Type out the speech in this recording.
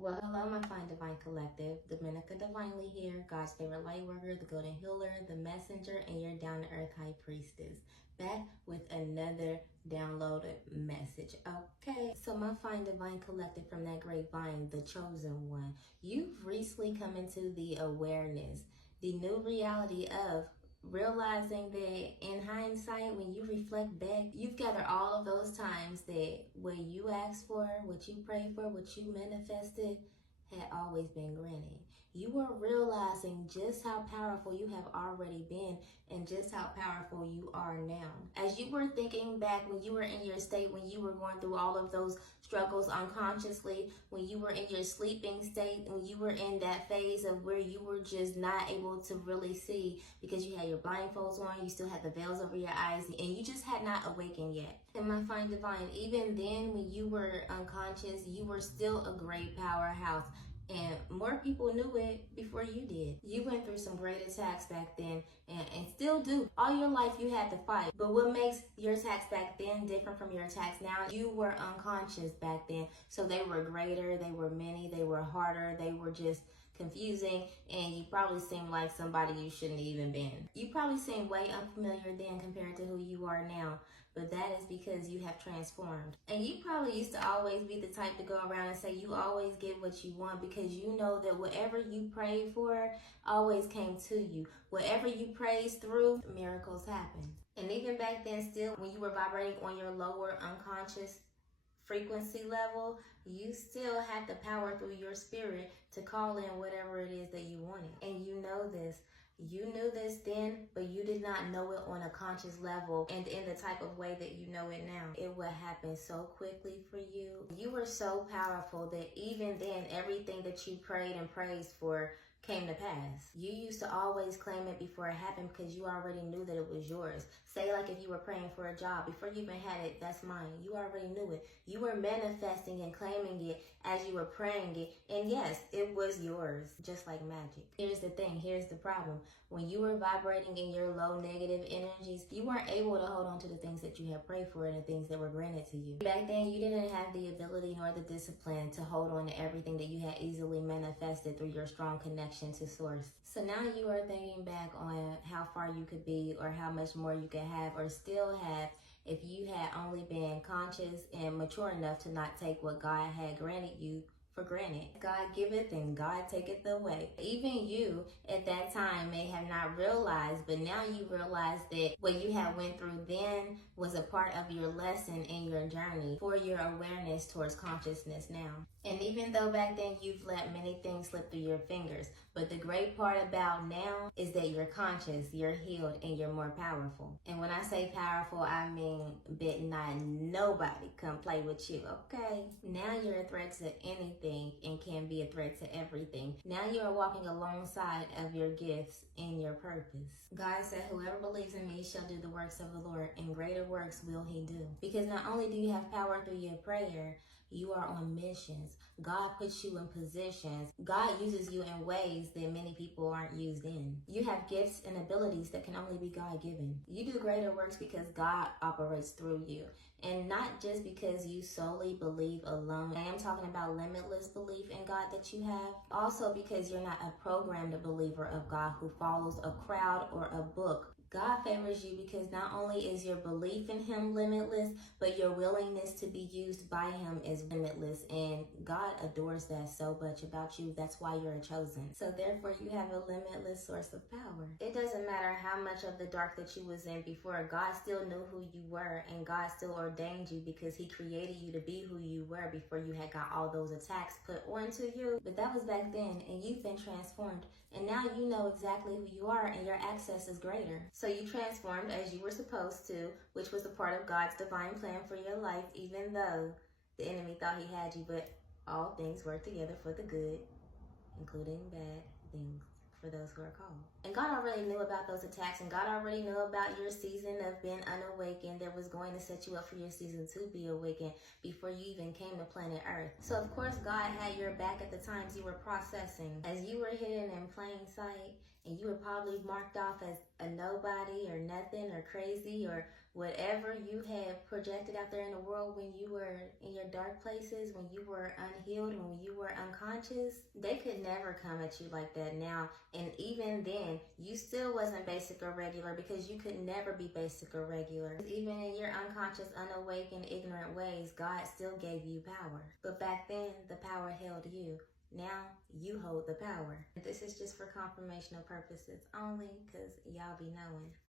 Well, hello, my fine divine collective. Dominica Divinely here, God's favorite light worker, the golden healer, the messenger, and your down to earth high priestess. Back with another downloaded message. Okay, so my fine divine collective from that grapevine, the chosen one, you've recently come into the awareness, the new reality of realizing that in hindsight, when you reflect back, you've gathered all of those times that what you asked for, what you prayed for, what you manifested had always been granted. You were realizing just how powerful you have already been and just how powerful you are now. As you were thinking back when you were in your state, when you were going through all of those struggles unconsciously, when you were in your sleeping state, when you were in that phase of where you were just not able to really see because you had your blindfolds on, you still had the veils over your eyes, and you just had not awakened yet. And my fine divine, even then when you were unconscious, you were still a great powerhouse. And more people knew it before you did. You went through some great attacks back then and still do. All your life you had to fight. But what makes your attacks back then different from your attacks now, you were unconscious back then. So they were greater, they were many, they were harder, they were just confusing, and you probably seemed like somebody you shouldn't even been. You probably seemed way unfamiliar then compared to who you are now. But that is because you have transformed. And you probably used to always be the type to go around and say you always get what you want because you know that whatever you prayed for always came to you. Whatever you praised through, miracles happen. And even back then still, when you were vibrating on your lower unconscious frequency level, you still had the power through your spirit to call in whatever it is that you wanted. And you know this. You knew this then, but you did not know it on a conscious level and in the type of way that you know it now. It would happen so quickly for you. You were so powerful that even then, everything that you prayed and praised for came to pass. You used to always claim it before it happened because you already knew that it was yours. Say like if you were praying for a job, before you even had it, that's mine. You already knew it. You were manifesting and claiming it as you were praying it. And yes, it was yours, just like magic. Here's the thing, here's the problem. When you were vibrating in your low negative energies, you weren't able to hold on to the things that you had prayed for and the things that were granted to you. Back then, you didn't have the ability nor the discipline to hold on to everything that you had easily manifested through your strong connection to source. So now you are thinking back on how far you could be or how much more you could have or still have if you had only been conscious and mature enough to not take what God had granted you for granted. God giveth and God taketh away. Even you at that time may have not realized, but now you realize that what you had went through then was a part of your lesson in your journey for your awareness towards consciousness now. And even though back then you've let many things slip through your fingers, but the great part about now is that you're conscious, you're healed, and you're more powerful. And when I say powerful, I mean bet not nobody come play with you, okay? Now you're a threat to anything and can be a threat to everything. Now you are walking alongside of your gifts and your purpose. God said, whoever believes in me shall do the works of the Lord, and greater works will he do. Because not only do you have power through your prayer, you are on missions. God puts you in positions. God uses you in ways that many people aren't used in. You have gifts and abilities that can only be God-given. You do greater works because God operates through you. And not just because you solely believe alone. I am talking about limitless belief in God that you have. Also because you're not a programmed believer of God who follows a crowd or a book. God favors you because not only is your belief in him limitless, but your willingness to be used by him is limitless. And God adores that so much about you. That's why you're chosen. So therefore, you have a limitless source of power. It doesn't matter how much of the dark that you was in before. God still knew who you were, and God still ordained you because he created you to be who you were before you had got all those attacks put onto you. But that was back then, and you've been transformed. And now you know exactly who you are, and your access is greater. So you transformed as you were supposed to, which was a part of God's divine plan for your life, even though the enemy thought he had you, but all things work together for the good, including bad things for those who are called. And God already knew about those attacks, and God already knew about your season of being unawakened that was going to set you up for your season to be awakened before you even came to planet Earth. So of course God had your back at the times you were processing. As you were hidden in plain sight, and you were probably marked off as a nobody or nothing or crazy or whatever you had projected out there in the world when you were in your dark places, when you were unhealed, when you were unconscious, they could never come at you like that now. And even then, you still wasn't basic or regular because you could never be basic or regular. Even in your unconscious, unawakened, ignorant ways, God still gave you power. But back then, the power held you. Now you hold the power. This is just for confirmational purposes only, because y'all be knowing.